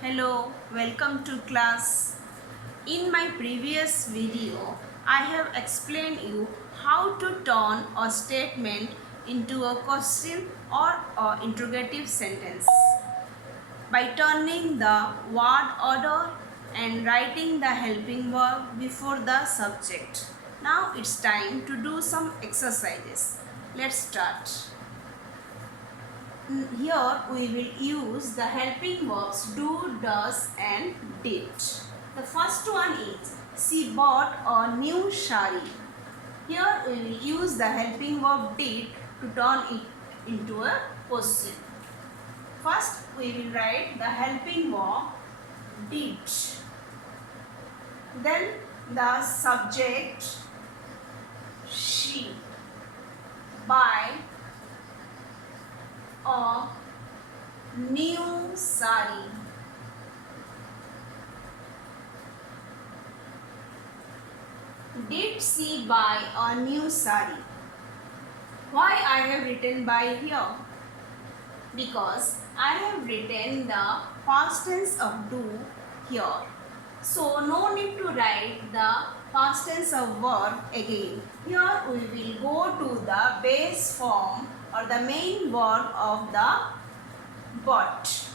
Hello, welcome to class. In my previous video, I have explained you how to turn a statement into a question or a interrogative sentence by turning the word order and writing the helping verb before the subject. Now it's time to do some exercises. Let's start. Here we will use the helping verbs do, does and did. The first one is she bought a new sari. Here we will use the helping verb did to turn it into a question. First we will write the helping verb did. Then the subject she, buy a new sari. Did she buy a new sari? Why I have written by here? Because I have written the past tense of do here. So no need to write the past tense of verb again. Here we will go to the base form or the main verb of the bought.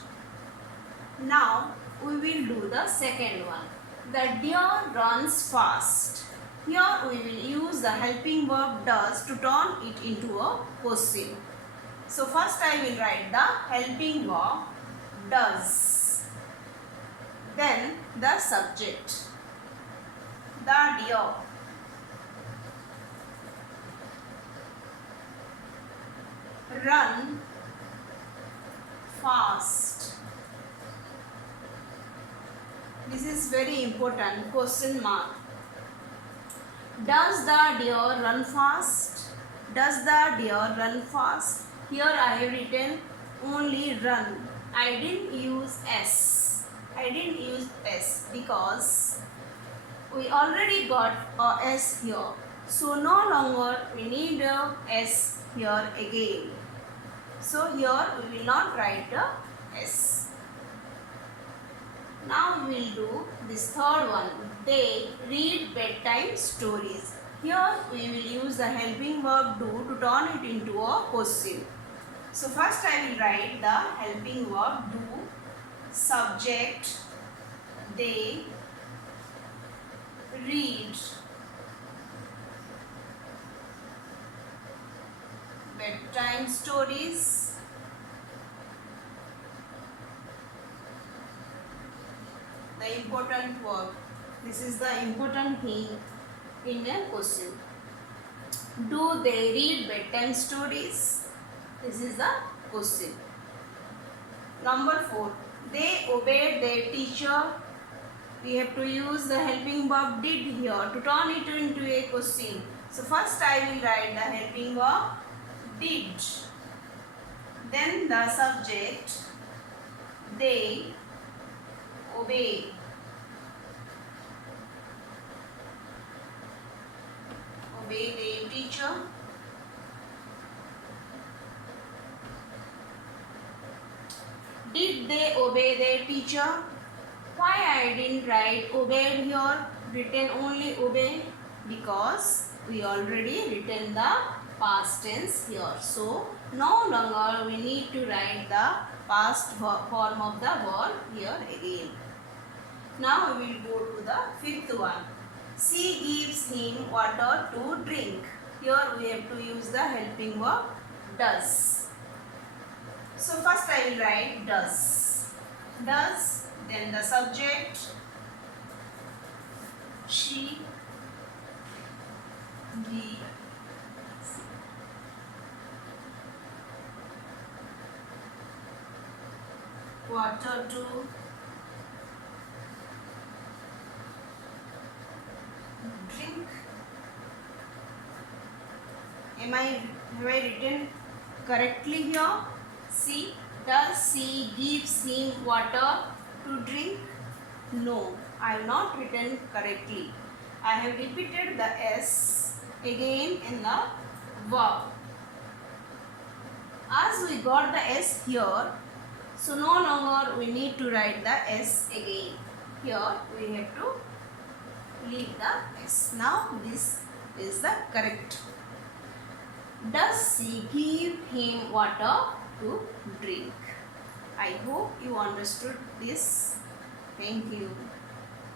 Now we will do the second one. The deer runs fast. Here we will use the helping verb does to turn it into a question. So first I will write the helping verb does. Then the subject. The deer. Run fast. This is very important question mark. Does the deer run fast? Does the deer run fast? Here I have written only run. I didn't use S. I didn't use S because we already got a S here. So no longer we need a S here again. So here we will not write a S. Now we will do this third one. They read bedtime stories. Here we will use the helping verb do to turn it into a question. So first I will write the helping verb do, subject, they read bedtime stories. The important verb. This is the important thing in a question. Do they read bedtime stories? This is the question. Number 4. They obeyed their teacher. We have to use the helping verb did here to turn it into a question. So first I will write the helping verb did. Then the subject they obey. Obey their teacher. Did they obey their teacher? Why I didn't write obeyed here, written only obey? Because we already written the past tense here. So no longer we need to write the past form of the verb here again. Now we will go to the fifth one. She gives him water to drink. Here we have to use the helping verb does. So first I will write does. Does, then the subject she gives water to drink. Have I written correctly here? See, does she gives him water to drink? No, I have not written correctly. I have repeated the S again in the verb. As we got the S here, So no longer we need to write the S again. Here we have to leave the S. Now this is the correct. Does she give him water to drink? I hope you understood this. Thank you.